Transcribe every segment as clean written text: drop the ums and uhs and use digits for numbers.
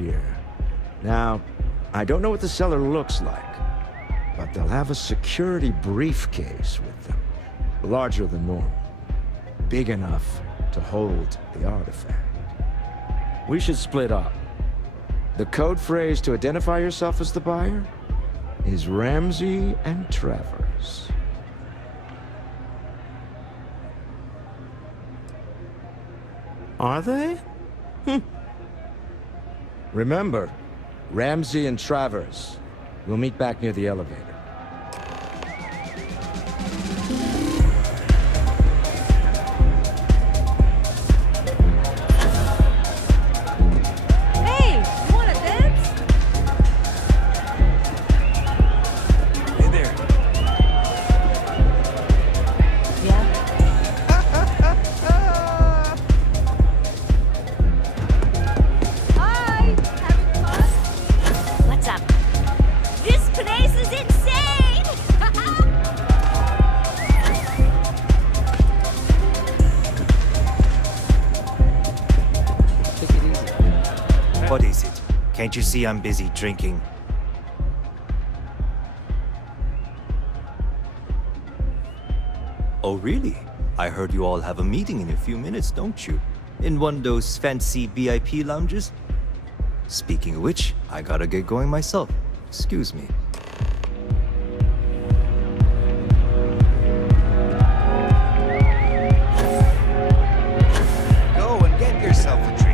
here. Now, I don't know what the cellar looks like, but they'll have a security briefcase with them. Larger than normal. Big enough to hold the artifact. We should split up. The code phrase to identify yourself as the buyer is Ramsey and Travers. Are they? Remember, Ramsey and Travers. We'll meet back near the elevator. What is it? Can't you see I'm busy drinking? Oh, really? I heard you all have a meeting in a few minutes, don't you? In one of those fancy VIP lounges? Speaking of which, I gotta get going myself. Excuse me. Go and get yourself a drink.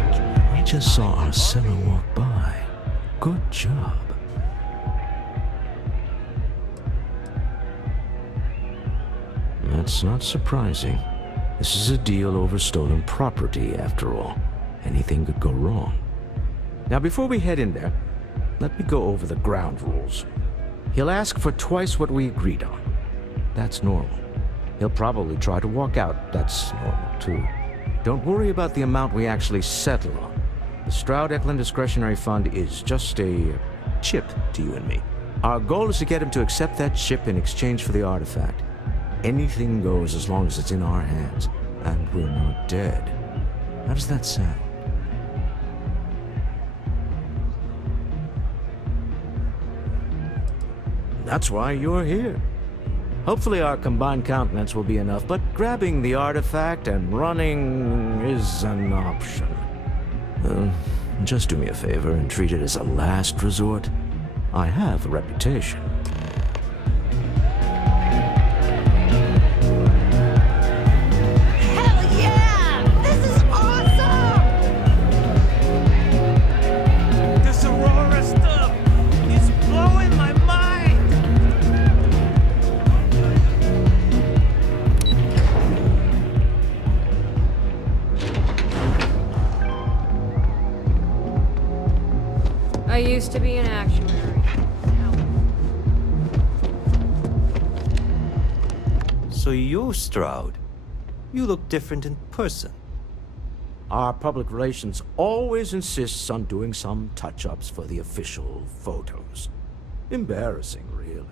We just saw our seller walk by. Good job. That's not surprising. This is a deal over stolen property, after all. Anything could go wrong. Now, before we head in there, let me go over the ground rules. He'll ask for twice what we agreed on. That's normal. He'll probably try to walk out. That's normal, too. Don't worry about the amount we actually settle on. The Stroud-Eklund Discretionary Fund is just a chip to you and me. Our goal is to get him to accept that chip in exchange for the artifact. Anything goes as long as it's in our hands, and we're not dead. How does that sound? That's why you're here. Hopefully our combined countenance will be enough, but grabbing the artifact and running is an option. Just do me a favor and treat it as a last resort. I have a reputation. Hell yeah! This is awesome! This Aurora stuff is blowing my mind! I used to be an actuary. So you're Stroud. You look different in person. Our public relations always insists on doing some touch-ups for the official photos. Embarrassing, really.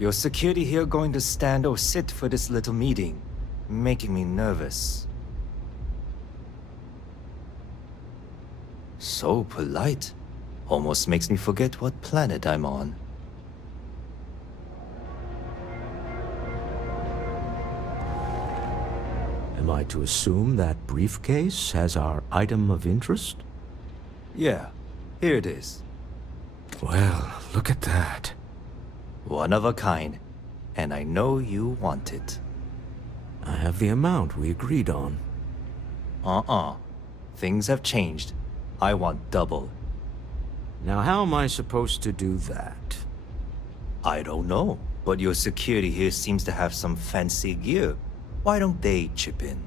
Your security here going to stand or sit for this little meeting, making me nervous. So polite. Almost makes me forget what planet I'm on. Am I to assume that briefcase has our item of interest? Yeah, here it is. Well, look at that. One of a kind. And I know you want it. I have the amount we agreed on. Things have changed. I want double. Now, how am I supposed to do that? I don't know, but your security here seems to have some fancy gear. Why don't they chip in?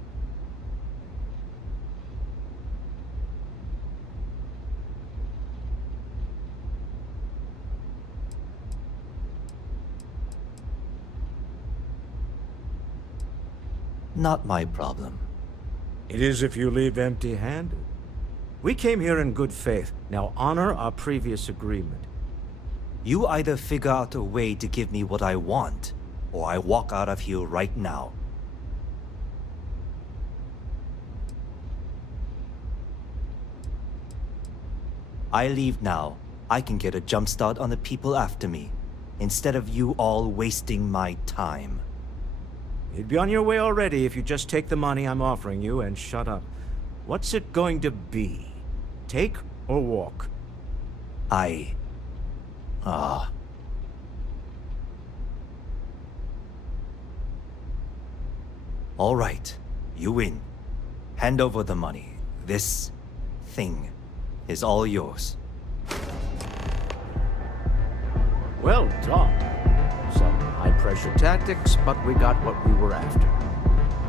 Not my problem. It is if you leave empty-handed. We came here in good faith. Now honor our previous agreement. You either figure out a way to give me what I want, or I walk out of here right now. I leave now, I can get a jump start on the people after me, instead of you all wasting my time. You'd be on your way already if you just take the money I'm offering you and shut up. What's it going to be? Take or walk? All right, you win. Hand over the money. This thing is all yours. Well done. Some high-pressure tactics, but we got what we were after.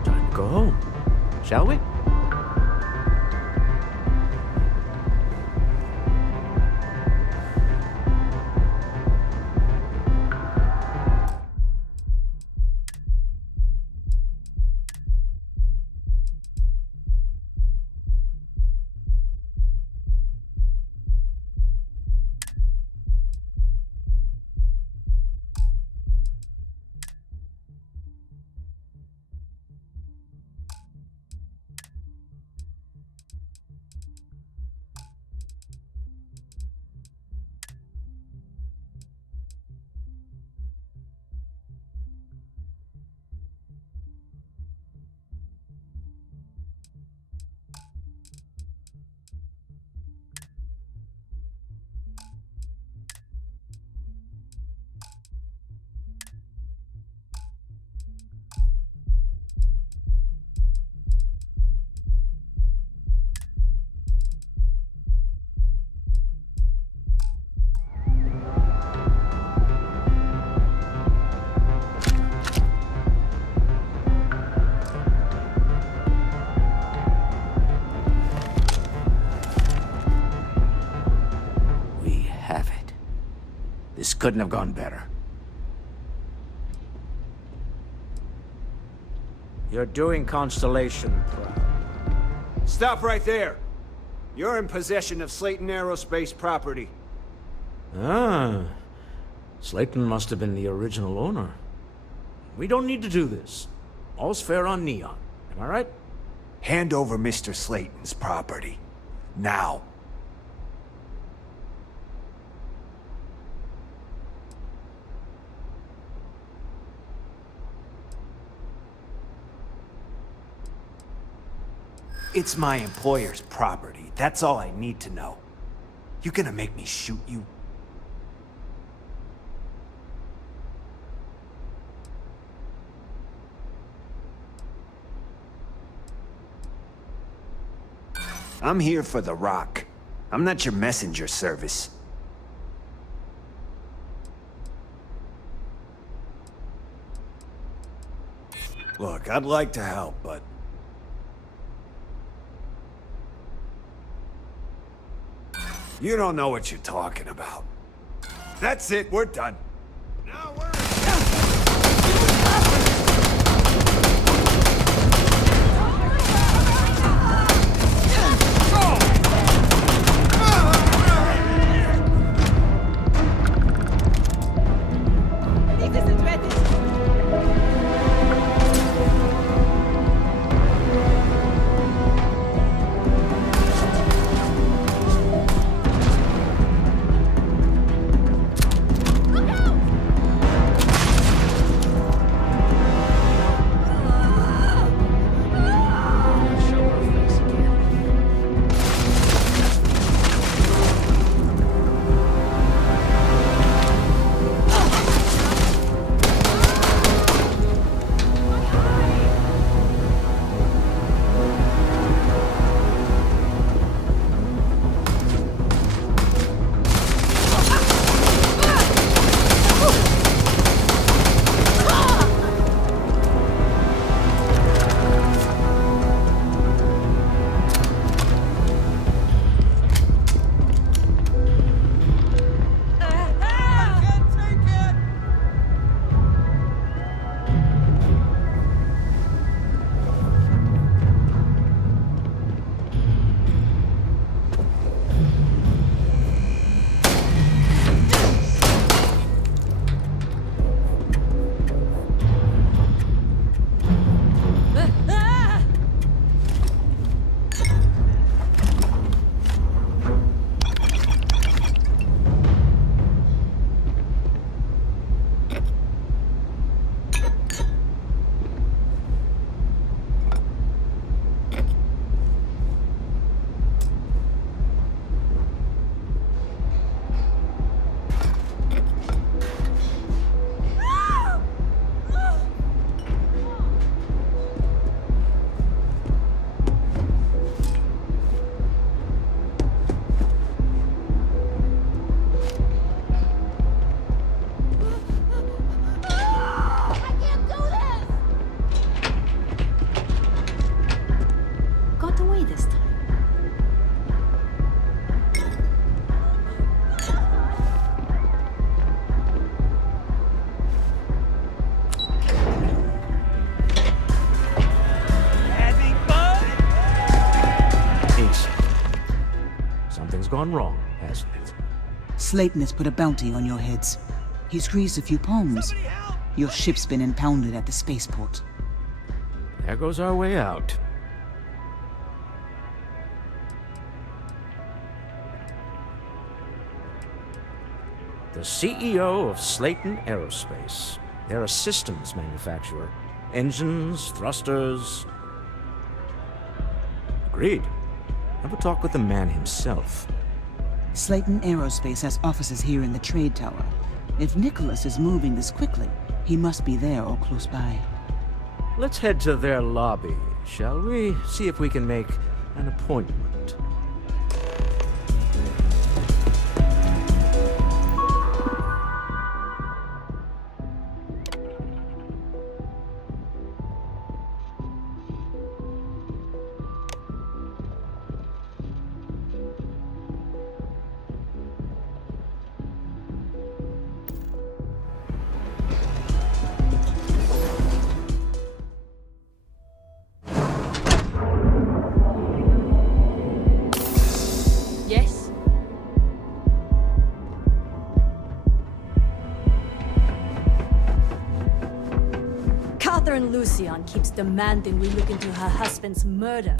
Time to go home, shall we? This couldn't have gone better. You're doing Constellation proud. Stop right there! You're in possession of Slayton Aerospace property. Ah. Slayton must have been the original owner. We don't need to do this. All's fair on Neon. Am I right? Hand over Mr. Slayton's property. Now. It's my employer's property. That's all I need to know. You gonna make me shoot you? I'm here for the rock. I'm not your messenger service. Look, I'd like to help, but... you don't know what you're talking about. That's it, we're done. Now we're... Look out! Something's gone wrong, hasn't it? Slayton has put a bounty on your heads. He's greased a few palms. Your ship's been impounded at the spaceport. There goes our way out. The CEO of Slayton Aerospace. They're a systems manufacturer. Engines, thrusters. Agreed. Have a talk with the man himself. Slayton Aerospace has offices here in the trade tower. If Nicholas is moving this quickly, he must be there or close by. Let's head to their lobby, shall we? See if we can make an appointment. Yes? Catherine Lucian keeps demanding we look into her husband's murder.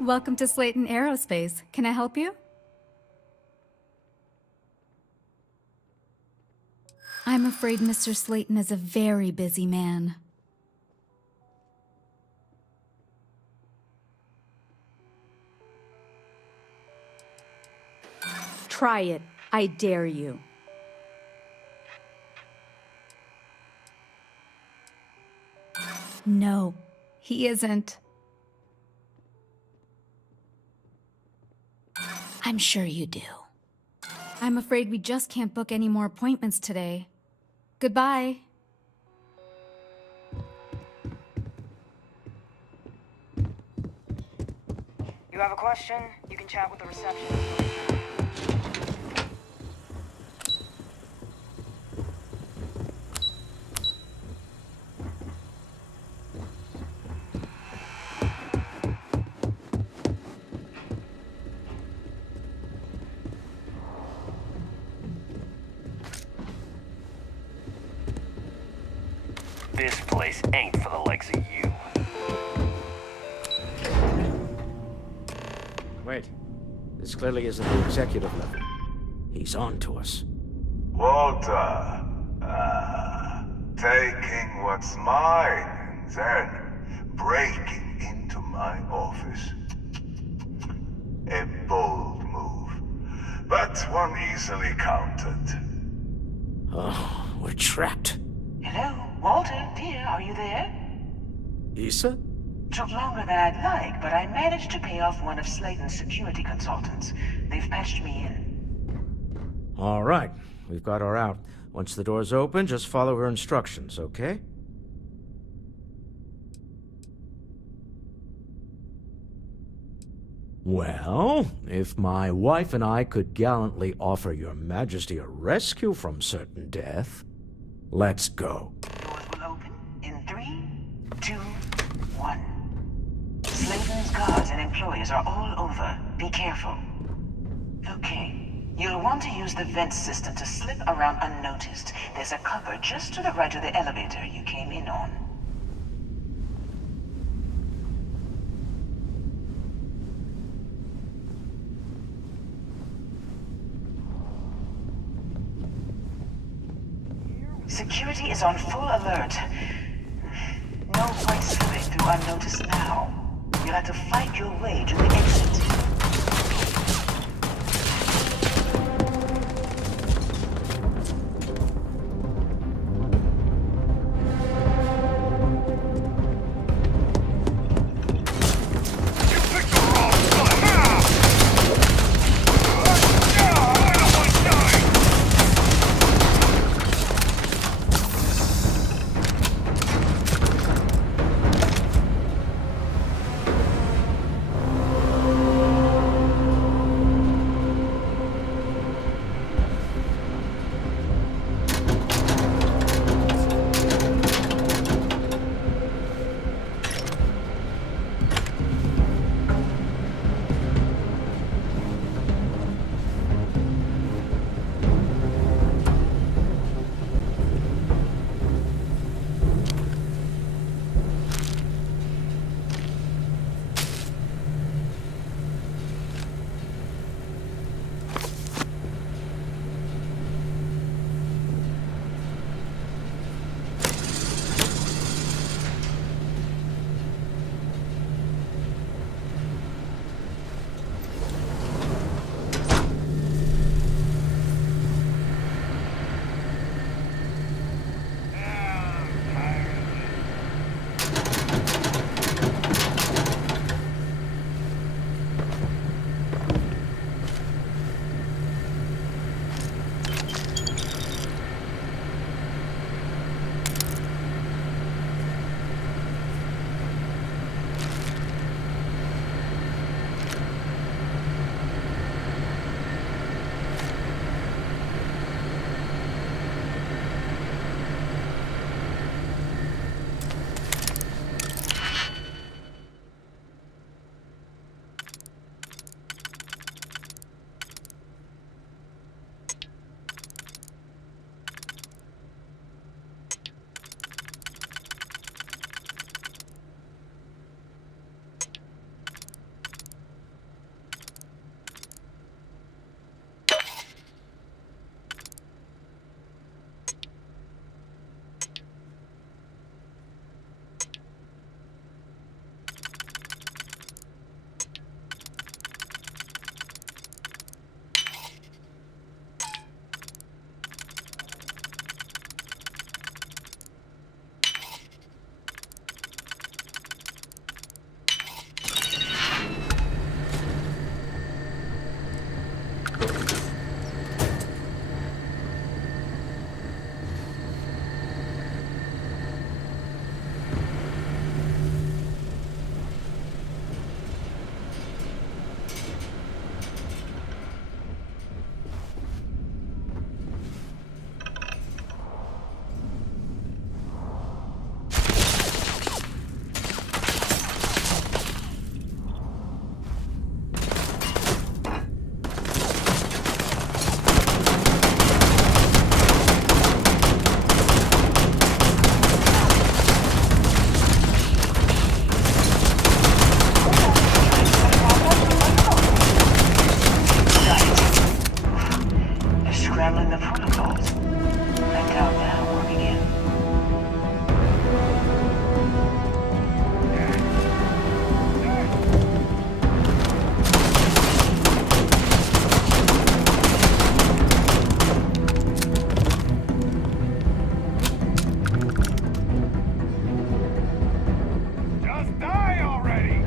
Welcome to Slayton Aerospace. Can I help you? I'm afraid Mr. Slayton is a very busy man. Try it. I dare you. No, he isn't. I'm sure you do. I'm afraid we just can't book any more appointments today. Goodbye. You have a question? You can chat with the receptionist. This place ain't for the likes of you. Wait. This clearly isn't the executive level. He's on to us. Walter, taking what's mine and then breaking into my office. A bold move, but one easily countered. Oh, we're trapped. Hello, Walter, dear, are you there? Issa? Took longer than I'd like, but I managed to pay off one of Slayton's security consultants. They've patched me in. All right. We've got her out. Once the door's open, just follow her instructions, okay? Well, if my wife and I could gallantly offer your majesty a rescue from certain death, let's go. Doors will open in 3, 2, 1. Slayton's guards and employees are all over. Be careful. Okay. You'll want to use the vent system to slip around unnoticed. There's a cupboard just to the right of the elevator you came in on. Security is on full alert. No point slipping through unnoticed now. You'll have to fight your way to the exit. They're scrambling the protocols. That countdown will begin. Just die already!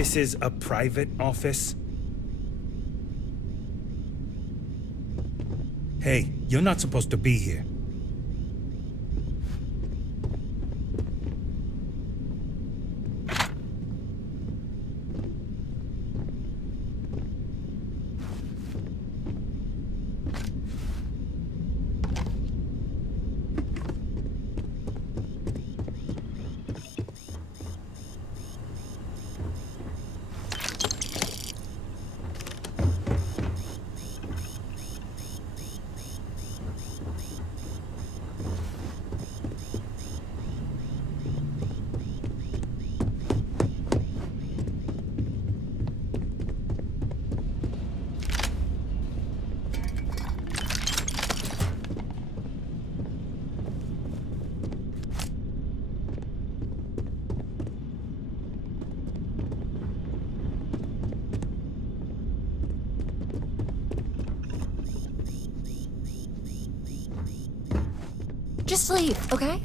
This is a private office? Hey, you're not supposed to be here. Just leave, okay?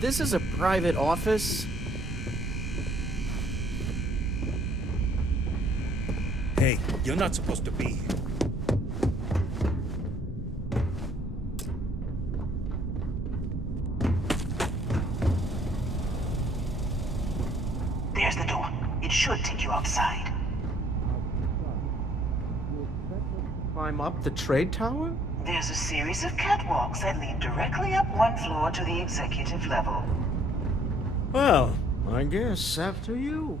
This is a private office. Hey, you're not supposed to be here. There's the door. It should take you outside. Climb up the trade tower? There's a series of catwalks that lead directly up one floor to the executive level. Well, I guess after you.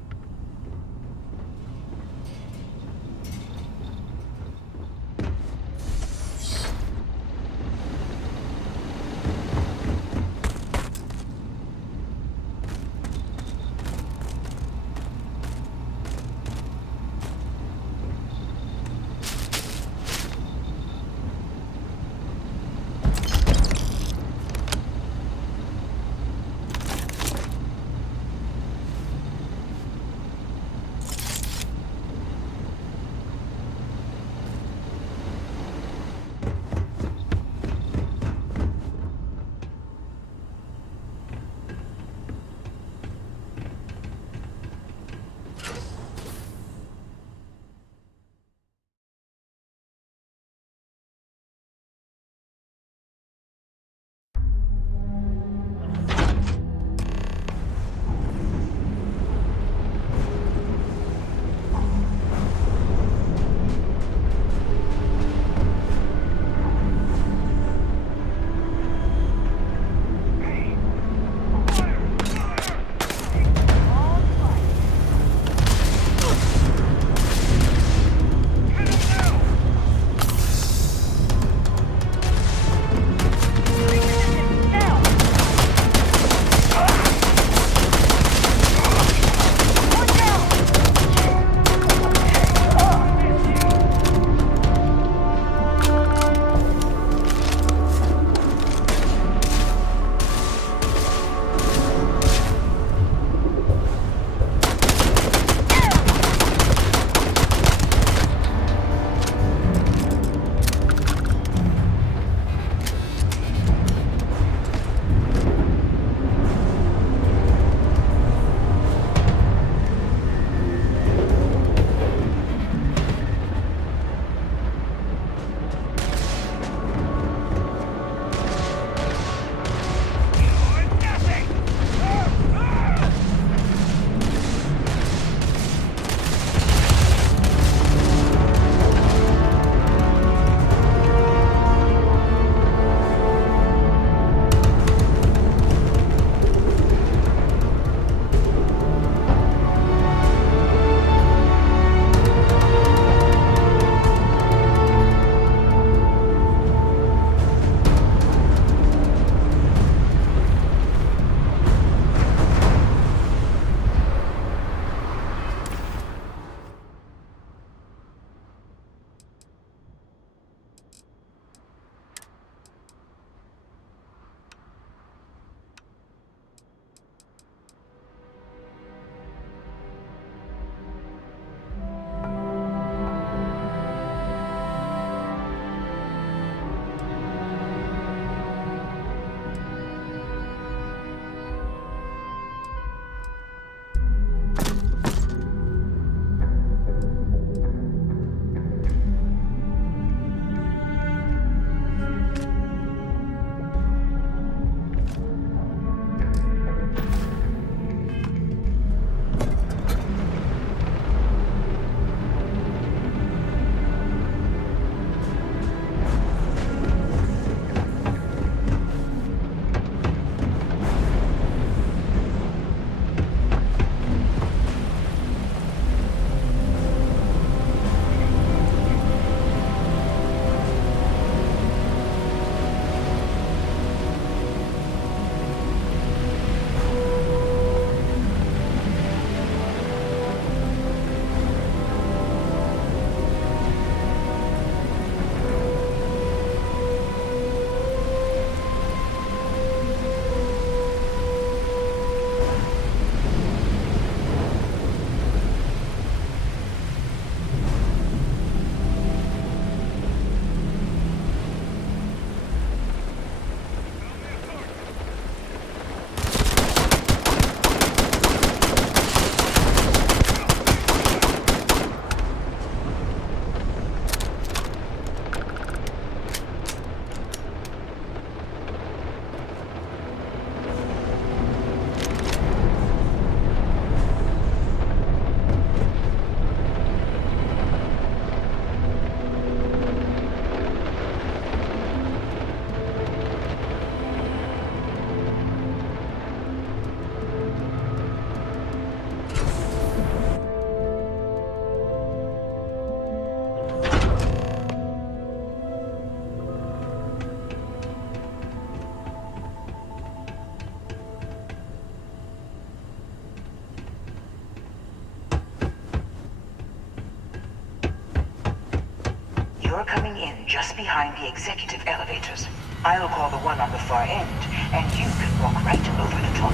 You're coming in just behind the executive elevators. I'll call the one on the far end, and you can walk right over the top.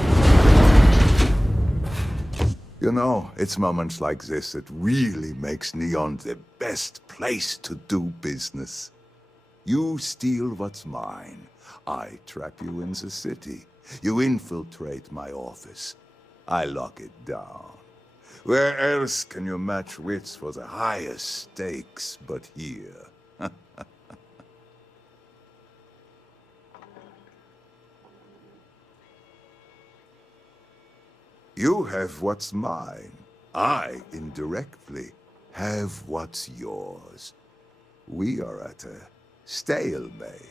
You know, it's moments like this that really makes Neon the best place to do business. You steal what's mine. I trap you in the city. You infiltrate my office. I lock it down. Where else can you match wits for the highest stakes but here? You have what's mine. I, indirectly, have what's yours. We are at a stalemate.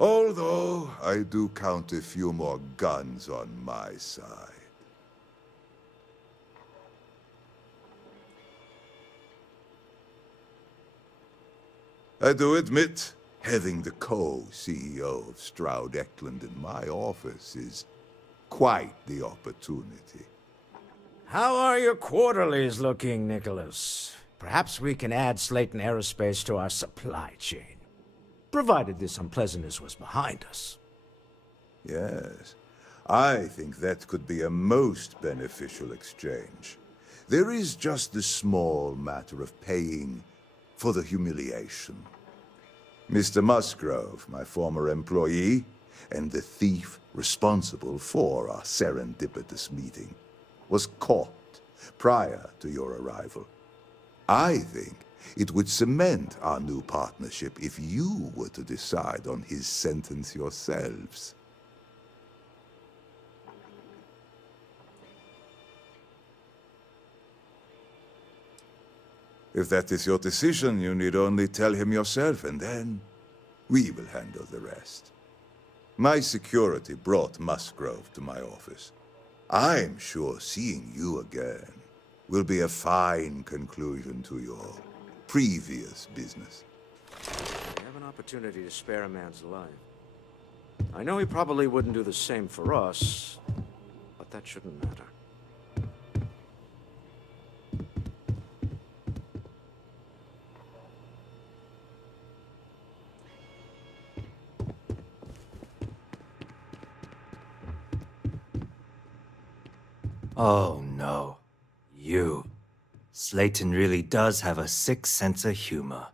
Although, I do count a few more guns on my side. I do admit, having the co-CEO of Stroud Eklund in my office is quite the opportunity. How are your quarterlies looking, Nicholas? Perhaps we can add Slayton Aerospace to our supply chain, provided this unpleasantness was behind us. Yes, I think that could be a most beneficial exchange. There is just the small matter of paying for the humiliation. Mr. Musgrove, my former employee, and the thief responsible for our serendipitous meeting, was caught prior to your arrival. I think it would cement our new partnership if you were to decide on his sentence yourselves. If that is your decision, you need only tell him yourself, and then we will handle the rest. My security brought Musgrove to my office. I'm sure seeing you again will be a fine conclusion to your previous business. We have an opportunity to spare a man's life. I know he probably wouldn't do the same for us, but that shouldn't matter. Oh no. You. Slayton really does have a sick sense of humor.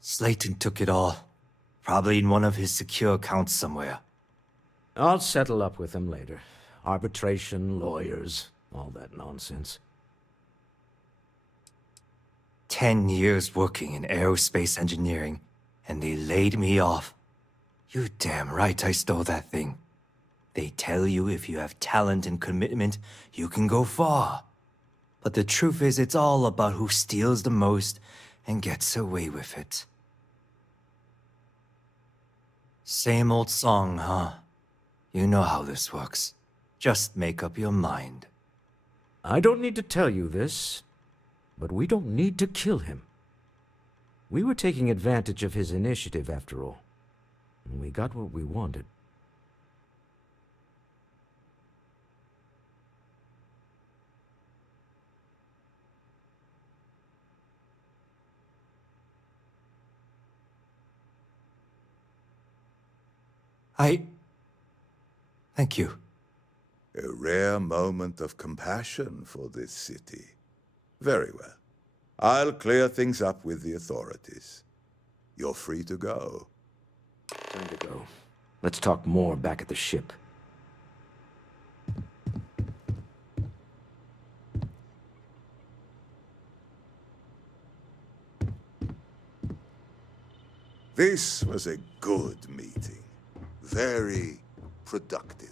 Slayton took it all. Probably in one of his secure accounts somewhere. I'll settle up with him later. Arbitration, lawyers, all that nonsense. 10 years working in aerospace engineering, and they laid me off. You damn right I stole that thing. They tell you if you have talent and commitment, you can go far. But the truth is, it's all about who steals the most and gets away with it. Same old song, huh? You know how this works. Just make up your mind. I don't need to tell you this, but we don't need to kill him. We were taking advantage of his initiative, after all. And we got what we wanted. Thank you. A rare moment of compassion for this city. Very well. I'll clear things up with the authorities. You're free to go. Time to go. Let's talk more back at the ship. This was a good meeting. Very productive.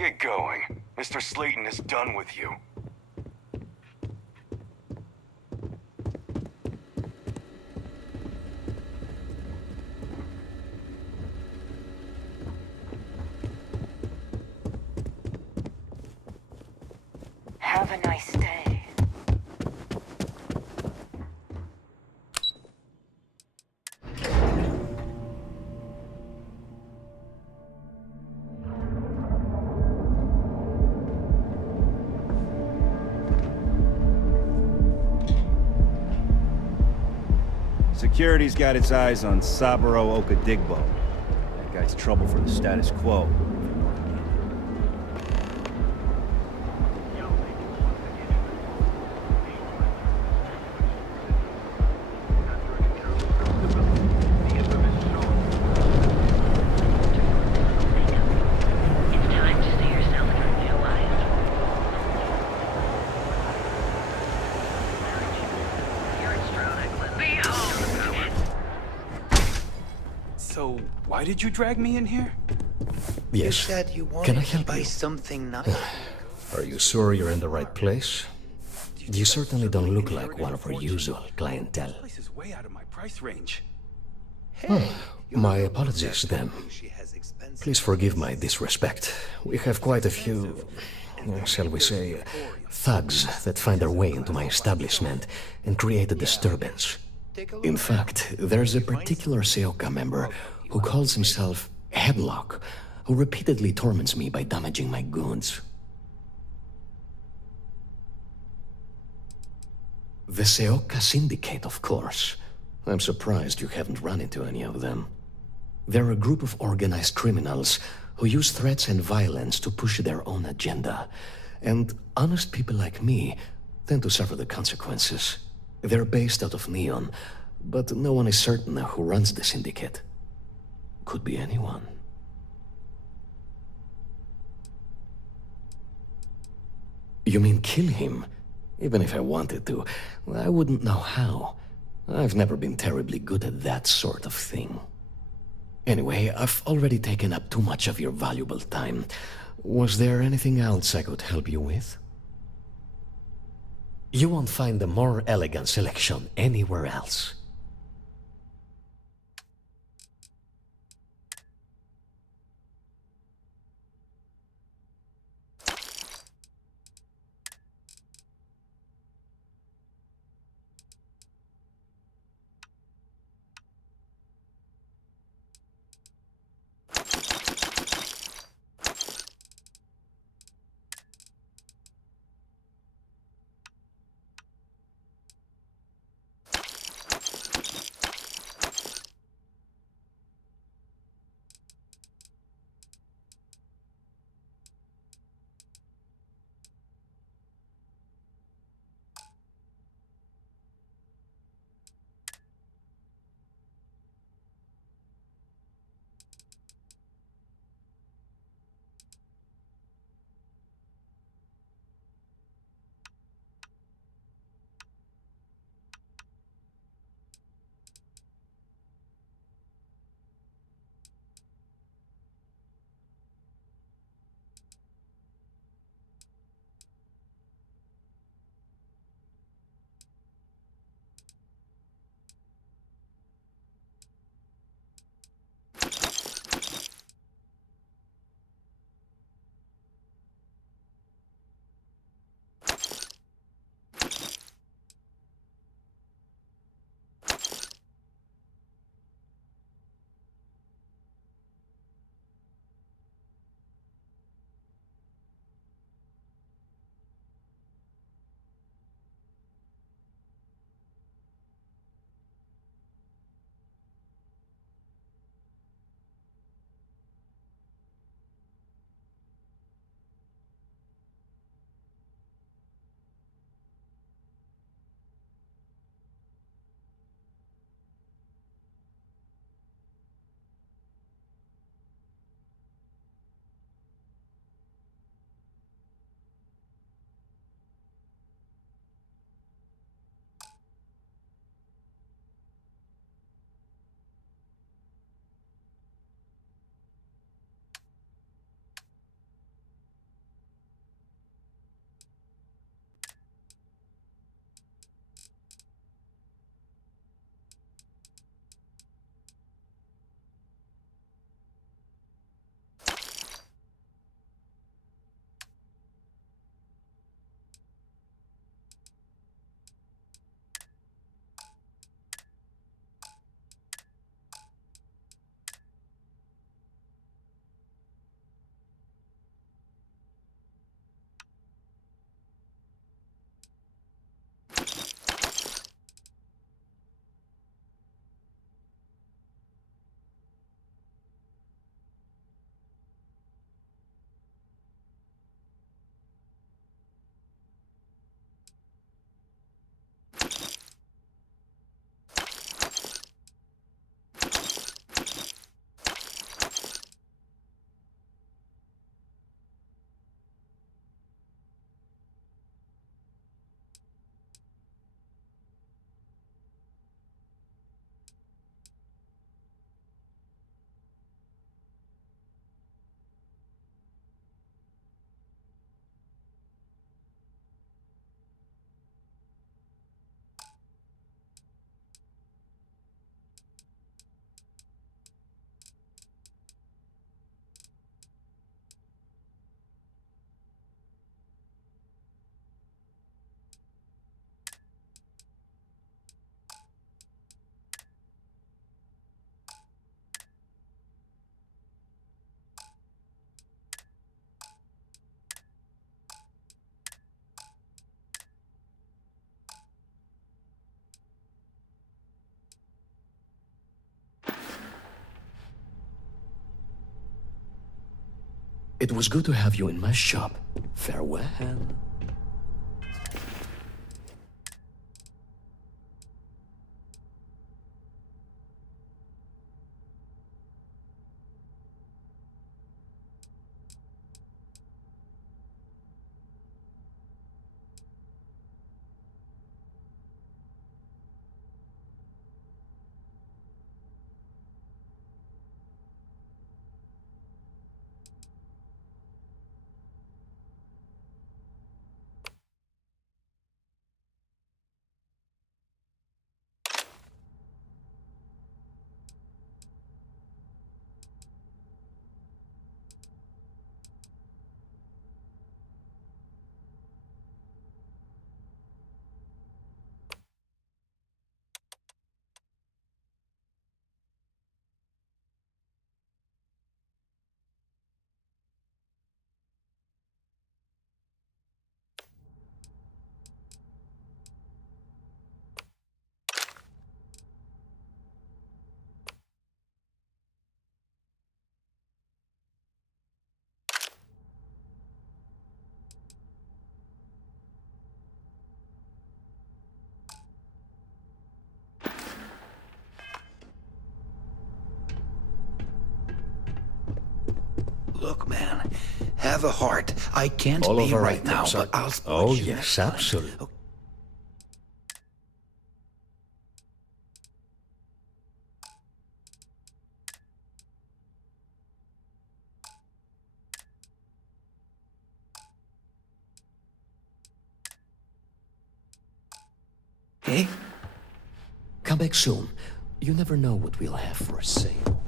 Get going. Mr. Slayton is done with you. Have a nice day. Security's got its eyes on Saburo Okadigbo. That guy's trouble for the status quo. So, why did you drag me in here? Yes. You said you wanted Can I to help buy you? something nice. Are you sure you're in the right place? You certainly don't look like one of our usual clientele. This is way out of my price range. My apologies then. Please forgive my disrespect. We have quite a few, shall we say, thugs that find their way into my establishment and create a disturbance. In fact, there's a particular Seoka member who calls himself Headlock, who repeatedly torments me by damaging my goods. The Seoka Syndicate, of course. I'm surprised you haven't run into any of them. They're a group of organized criminals who use threats and violence to push their own agenda. And honest people like me tend to suffer the consequences. They're based out of Neon, but no one is certain who runs the syndicate. Could be anyone. You mean kill him? Even if I wanted to, I wouldn't know how. I've never been terribly good at that sort of thing. Anyway, I've already taken up too much of your valuable time. Was there anything else I could help you with? You won't find a more elegant selection anywhere else. It was good to have you in my shop. Farewell. Look, man, have a heart. I can't All be of our right now, items but are- I'll spot Oh, you yes, next time. absolutely. Hey? Come back soon. You never know what we'll have for sale.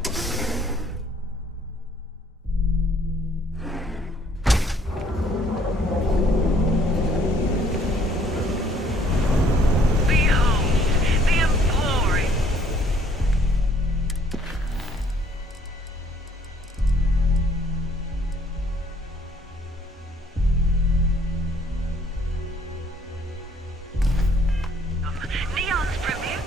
Behold, the Emporium. Neon's premiere.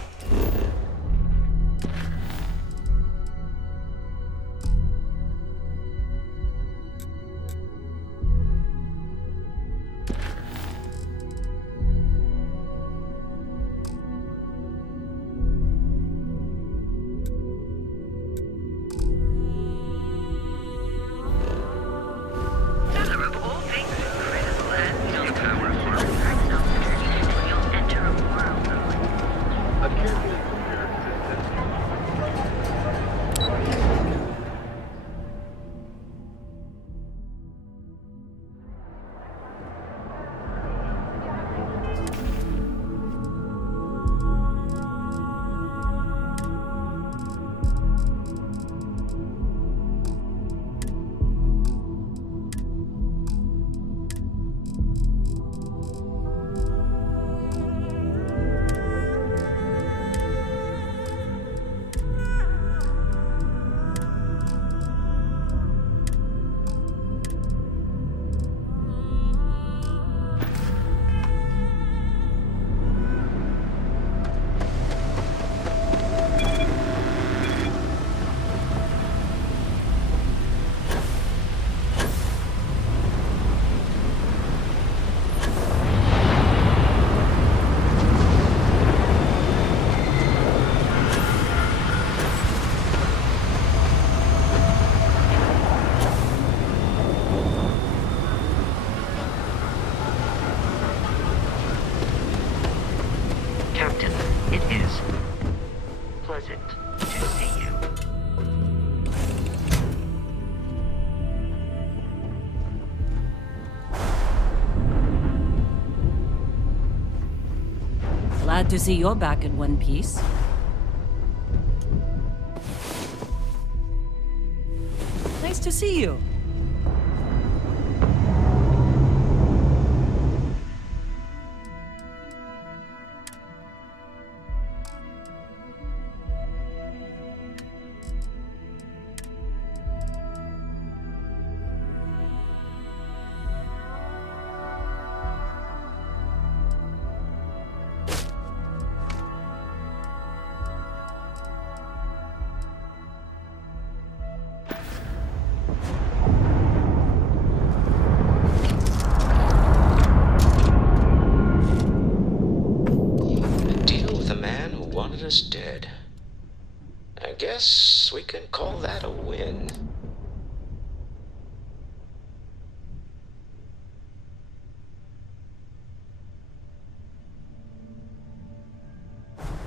Seller of all things incredible and the power of horror knowledge, you'll enter a world of a carefully prepared Captain, it is pleasant to see you. Glad to see you're back in one piece. Nice to see you. guess we can call that a win.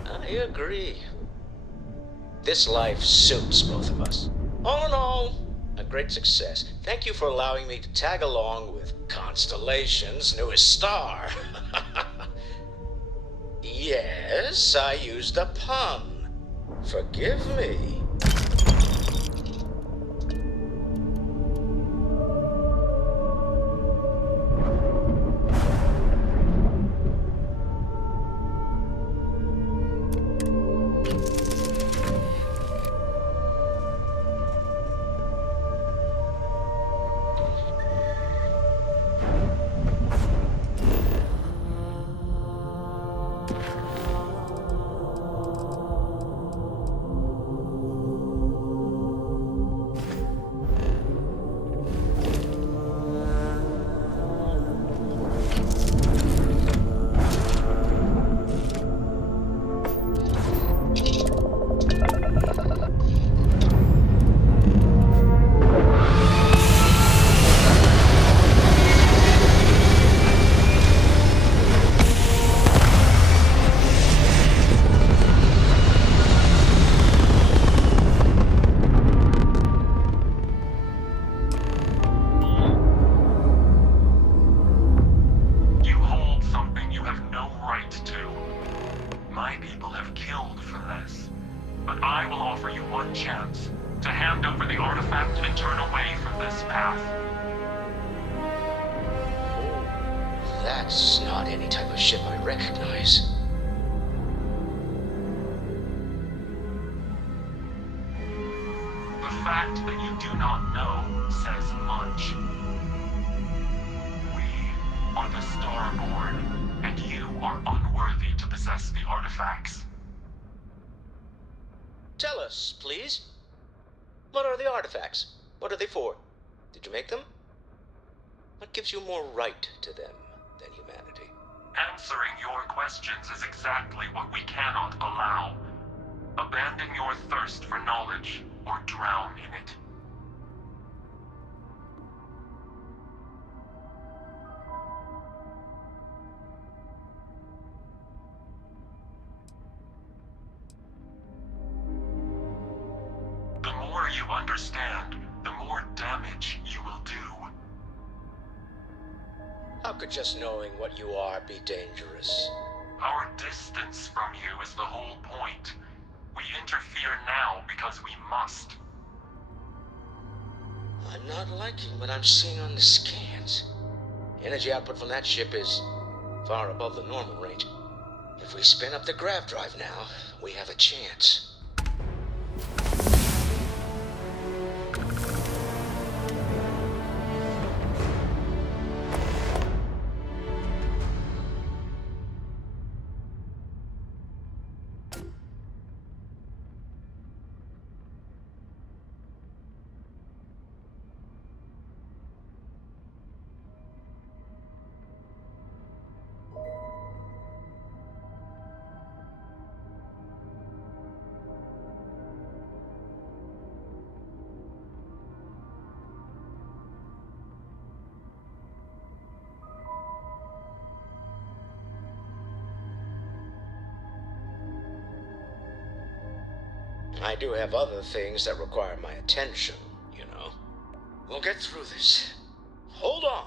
I agree. This life suits both of us. All in all, a great success. Thank you for allowing me to tag along with Constellation's newest star. Yes, I used a pun. Forgive me. That's not any type of ship I recognize. The fact that you do not know says much. We are the Starborn, and you are unworthy to possess the artifacts. Tell us, please. What are the artifacts? What are they for? Did you make them? What gives you more right to them than humanity? Answering your questions is exactly what we cannot allow. Abandon your thirst for knowledge, or drown in it. The more you understand, the more damage you will do. How could just knowing what you are be dangerous? Our distance from you is the whole point. We interfere now because we must. I'm not liking what I'm seeing on the scans. Energy output from that ship is far above the normal range. If we spin up the grav drive now, we have a chance. I do have other things that require my attention, you know. We'll get through this. Hold on.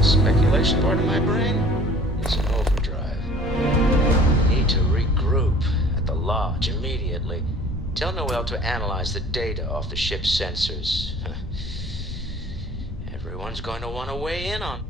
Speculation part of my brain is in overdrive. Need to regroup at the lodge immediately. Tell Noel to analyze the data off the ship's sensors. Everyone's going to want to weigh in on.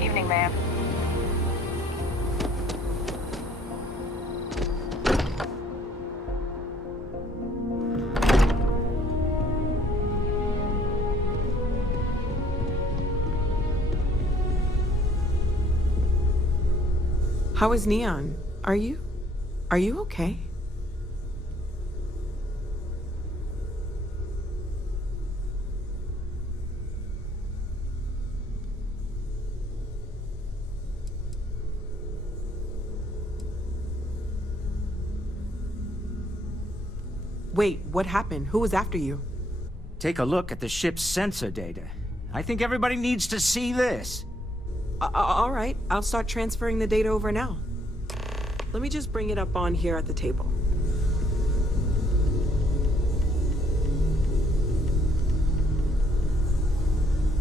Evening, ma'am. How is Neon? Are you okay? Wait, what happened? Who was after you? Take a look at the ship's sensor data. I think everybody needs to see this. All right, I'll start transferring the data over now. Let me just bring it up on here at the table.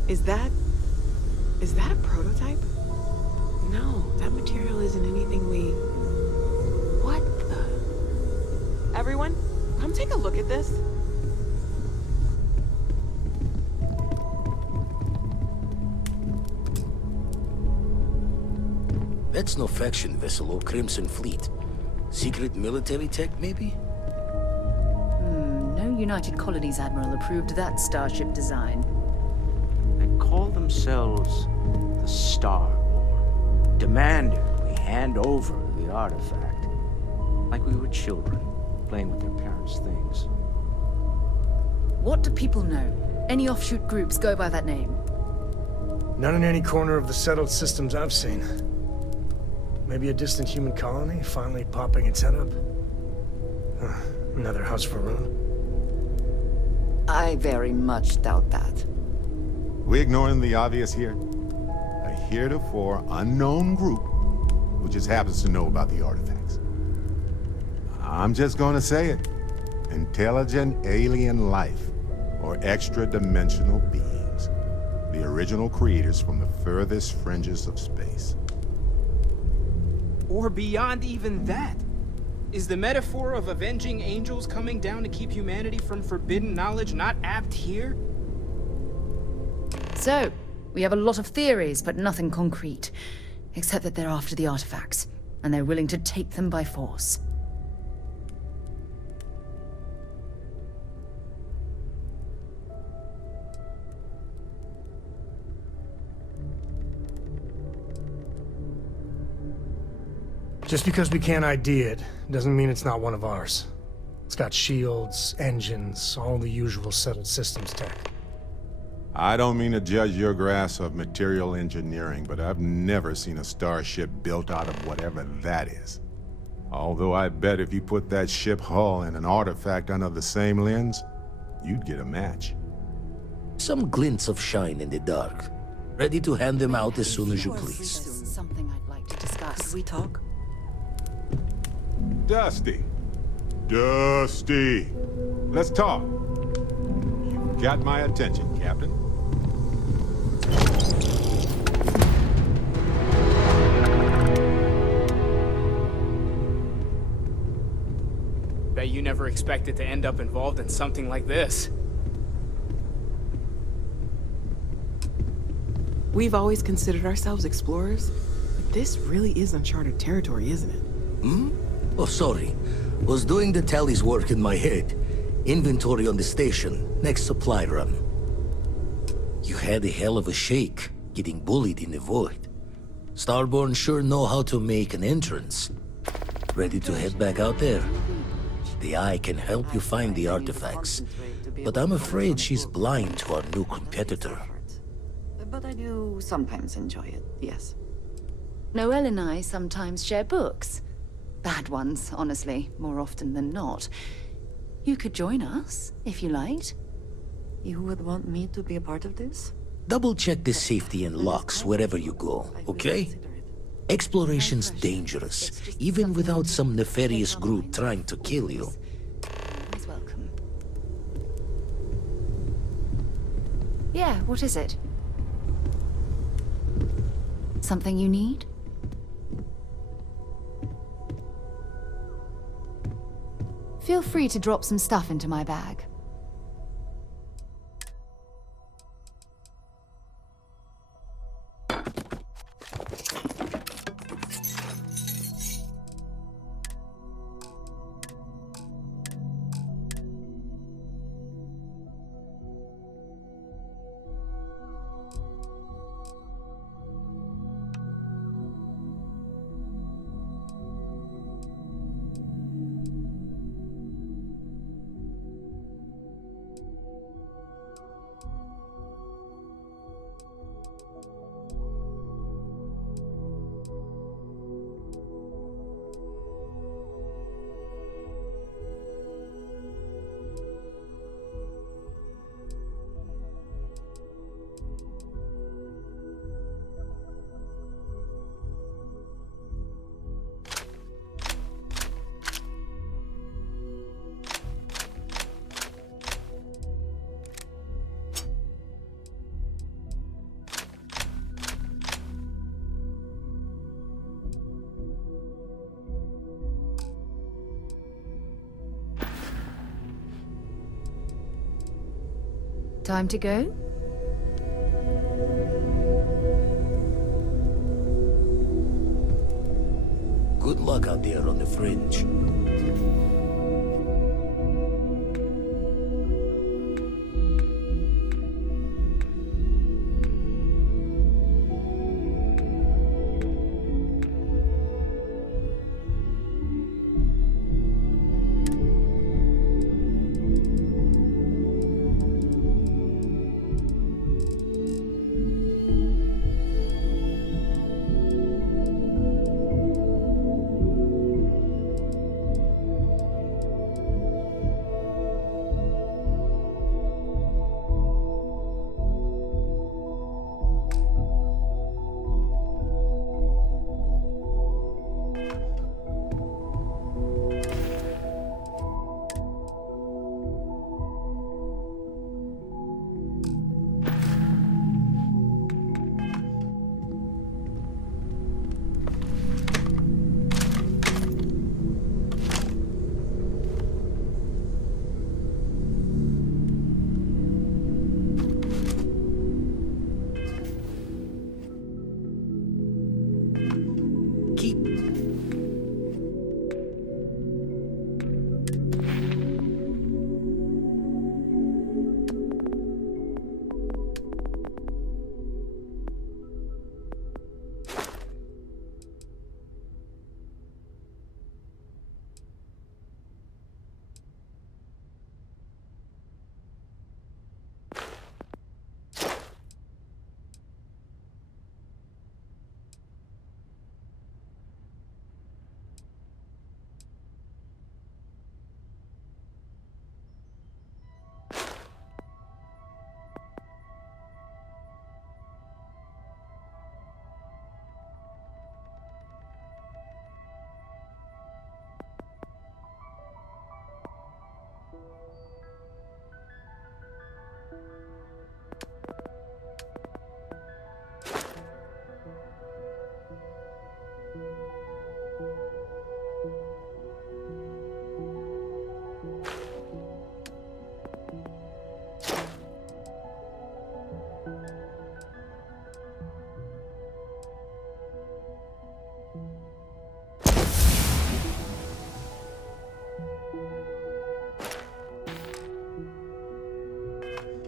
Is that a prototype? No, that material isn't anything we... What the... Everyone, come take a look at this. That's no faction vessel or Crimson Fleet. Secret military tech, maybe? No United Colonies Admiral approved that starship design. They call themselves the Starborn. Demanded we hand over the artifact. Like we were children, playing with their parents' things. What do people know? Any offshoot groups go by that name? None in any corner of the settled systems I've seen. Maybe a distant human colony finally popping its head up? Another house for Rune? I very much doubt that. We ignoring the obvious here? A heretofore unknown group who just happens to know about the artifacts. I'm just gonna say it. Intelligent alien life, or extra-dimensional beings. The original creators from the furthest fringes of space. Or beyond even that. Is the metaphor of avenging angels coming down to keep humanity from forbidden knowledge not apt here? So, we have a lot of theories, but nothing concrete. Except that they're after the artifacts, and they're willing to take them by force. Just because we can't ID it, doesn't mean it's not one of ours. It's got shields, engines, all the usual settled systems tech. I don't mean to judge your grasp of material engineering, but I've never seen a starship built out of whatever that is. Although I bet if you put that ship hull and an artifact under the same lens, you'd get a match. Some glints of shine in the dark. Ready to hand them out as soon as you please. Something I'd like to discuss. Could we talk? Dusty. Dusty. Let's talk. You've got my attention, Captain. Bet you never expected to end up involved in something like this. We've always considered ourselves explorers, but this really is uncharted territory, isn't it? Oh, sorry. Was doing the tally's work in my head. Inventory on the station, next supply run. You had a hell of a shake, getting bullied in the void. Starborn sure know how to make an entrance. Ready to head back out there? The Eye can help you find the artifacts, but I'm afraid she's blind to our new competitor. But I do sometimes enjoy it, yes. Noelle and I sometimes share books. Bad ones, honestly, more often than not. You could join us, if you liked. You would want me to be a part of this? Double check the safety and locks wherever you go, okay? Exploration's dangerous, even without some nefarious group trying to kill you. Always welcome. Yeah, what is it? Something you need? Feel free to drop some stuff into my bag. Time to go? Good luck out there on the fringe.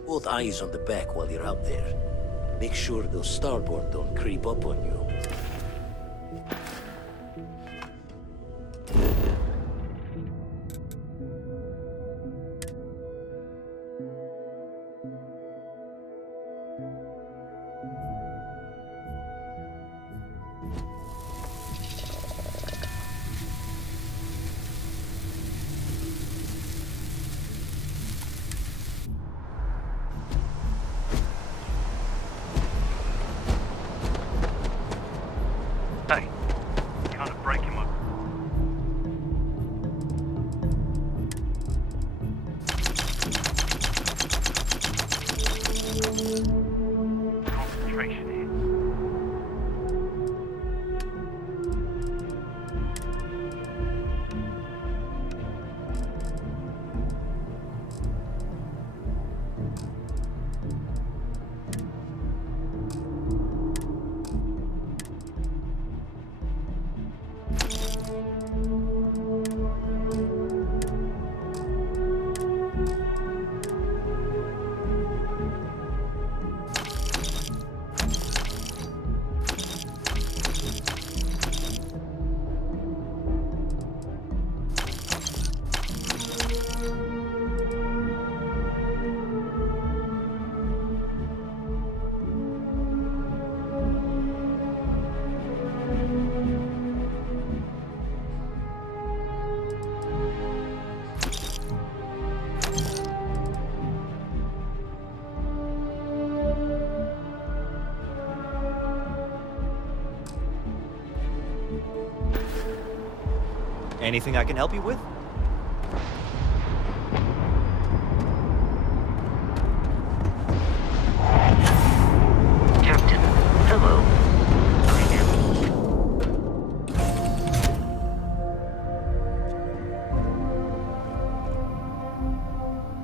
Both eyes on the back while you're out there. Make sure those starboard don't creep up on you. Hey, kind of break him up. Concentration here. Anything I can help you with? Captain, hello.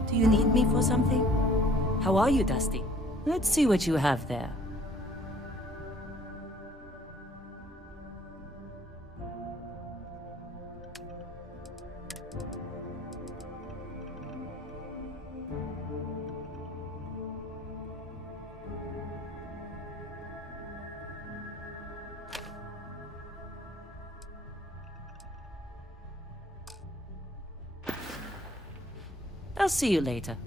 Do you need me for something? How are you, Dusty? Let's see what you have there. I'll see you later.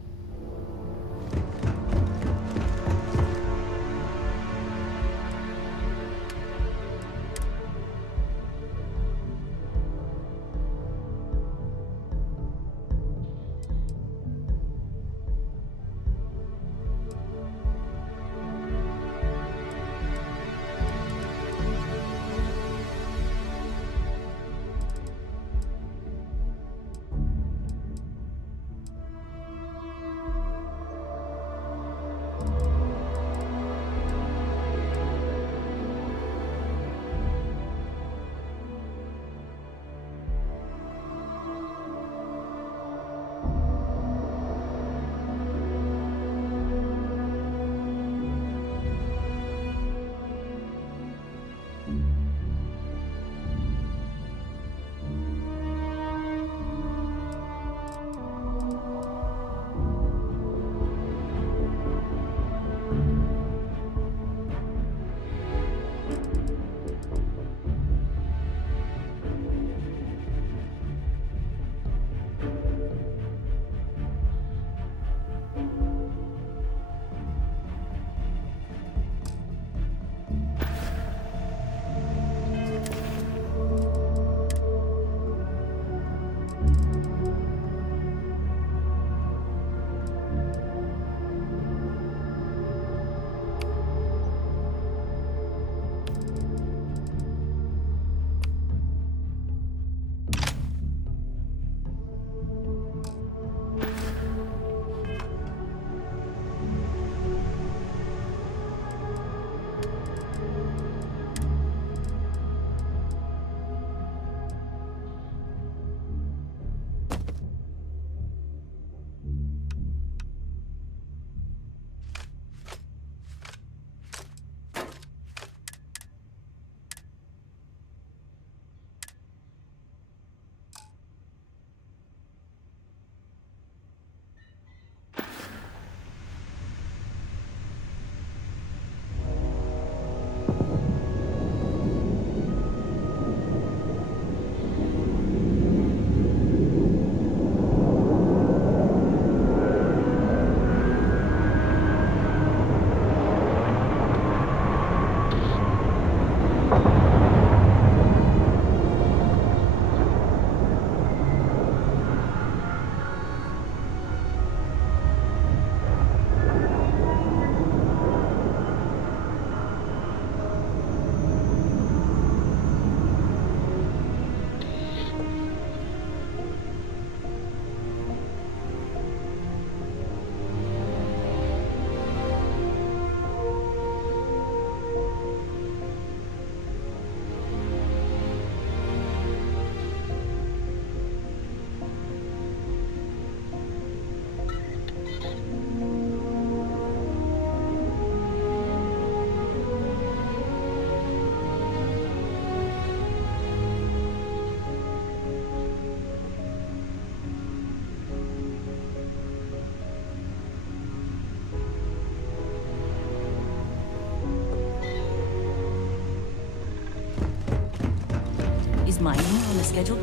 Is mining on the schedule?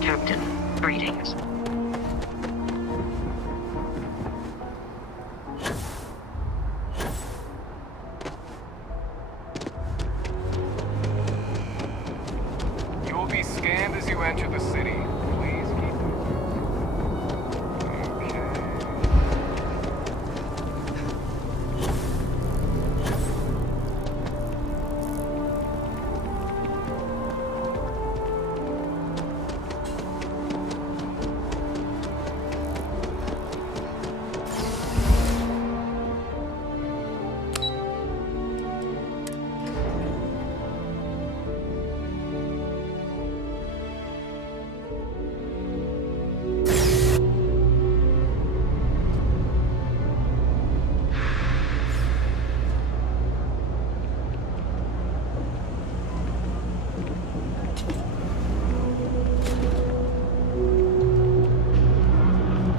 Captain, greetings. You'll be scanned as you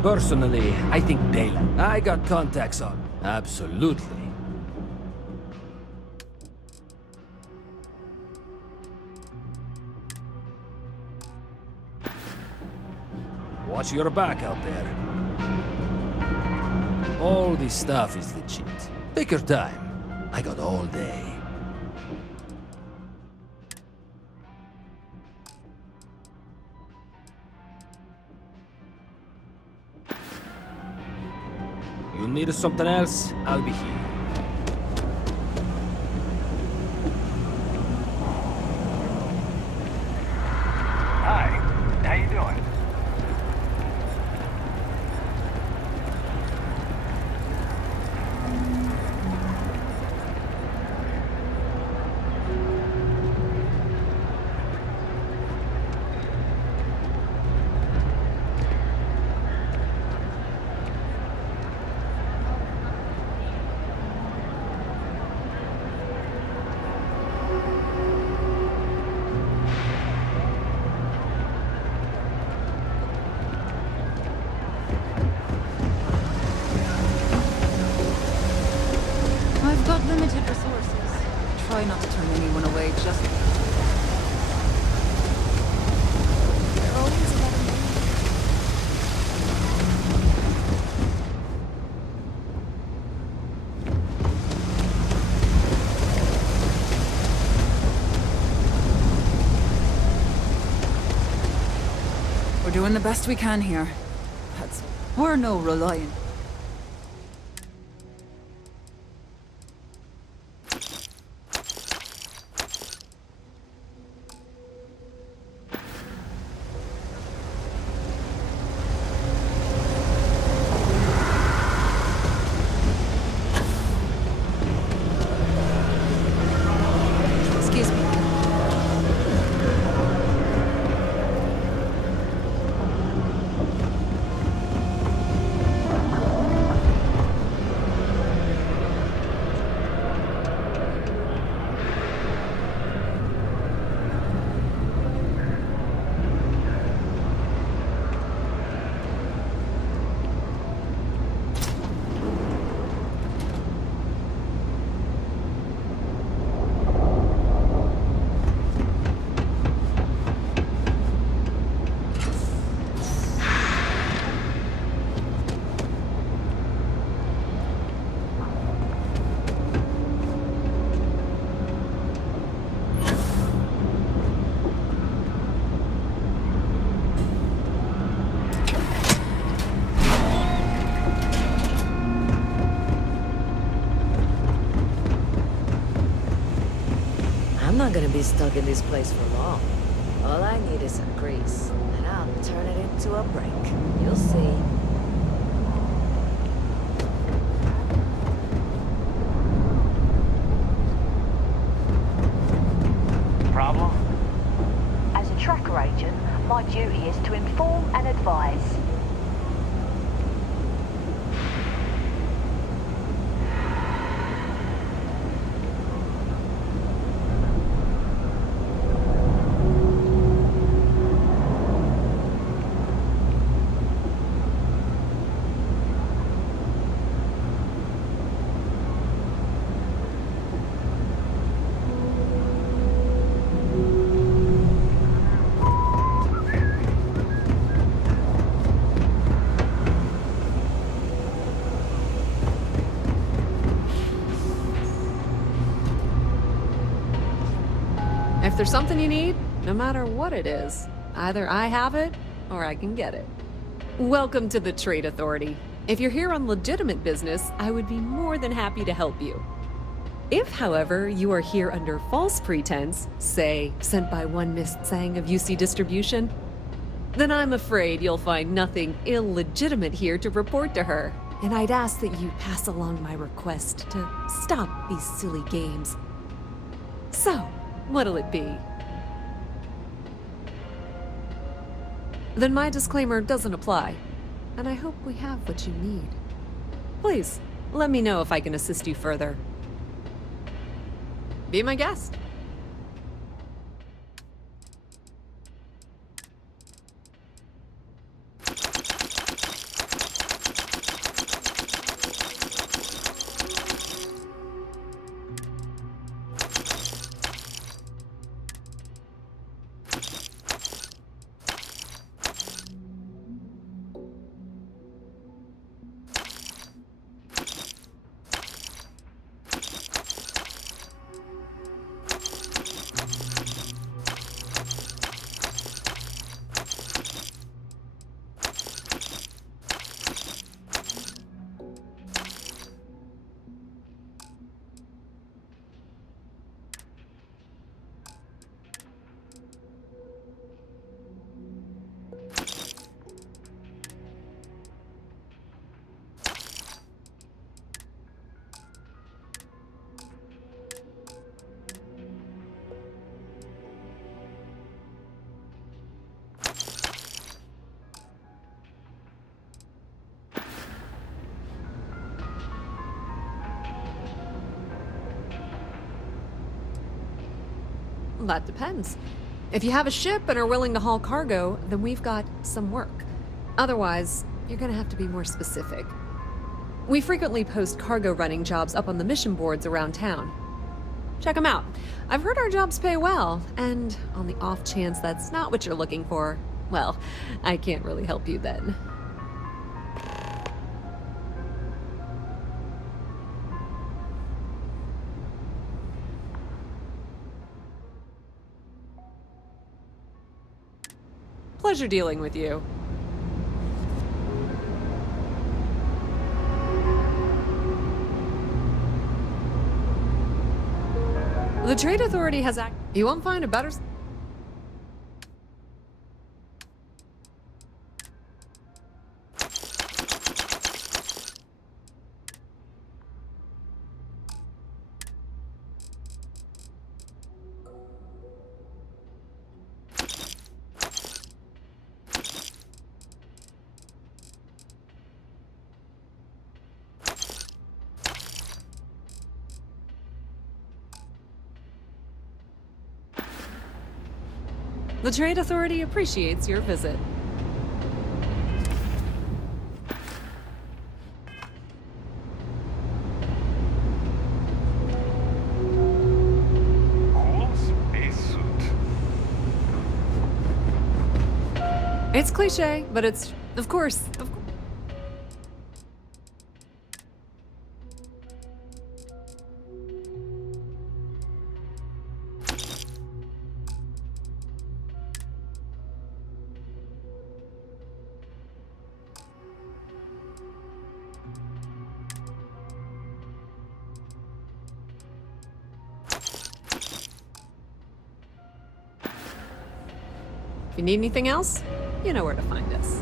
Personally, I think daylight. I got contacts on. Absolutely. Watch your back out there. All this stuff is legit. Take your time. I got all day. You need something else? I'll be here. Hi, how you doing? I've got limited resources. Try not to turn anyone away just... They're always letting me... We're doing the best we can here. We're no reliant. Excuse me. I'm not gonna be stuck in this place for long. All I need is some grease, and I'll turn it into a brick. You'll see. Problem? As a tracker agent, my duty is to inform and advise. If there's something you need, no matter what it is, either I have it or I can get it. Welcome to the Trade Authority. If you're here on legitimate business, I would be more than happy to help you. If, however, you are here under false pretense, say, sent by one Miss Tsang of UC Distribution, then I'm afraid you'll find nothing illegitimate here to report to her, and I'd ask that you pass along my request to stop these silly games. So, what'll it be? Then my disclaimer doesn't apply, and I hope we have what you need. Please, let me know if I can assist you further. Be my guest. that depends. If you have a ship and are willing to haul cargo, then we've got some work. Otherwise, you're gonna have to be more specific. We frequently post cargo running jobs up on the mission boards around town. Check them out. I've heard our jobs pay well, and on the off chance that's not what you're looking for, well, I can't really help you then. Pleasure dealing with you. The Trade Authority has You won't find a better... The Trade Authority appreciates your visit. Cool spacesuit. It's cliche, but it's, of course. If you need anything else, you know where to find us.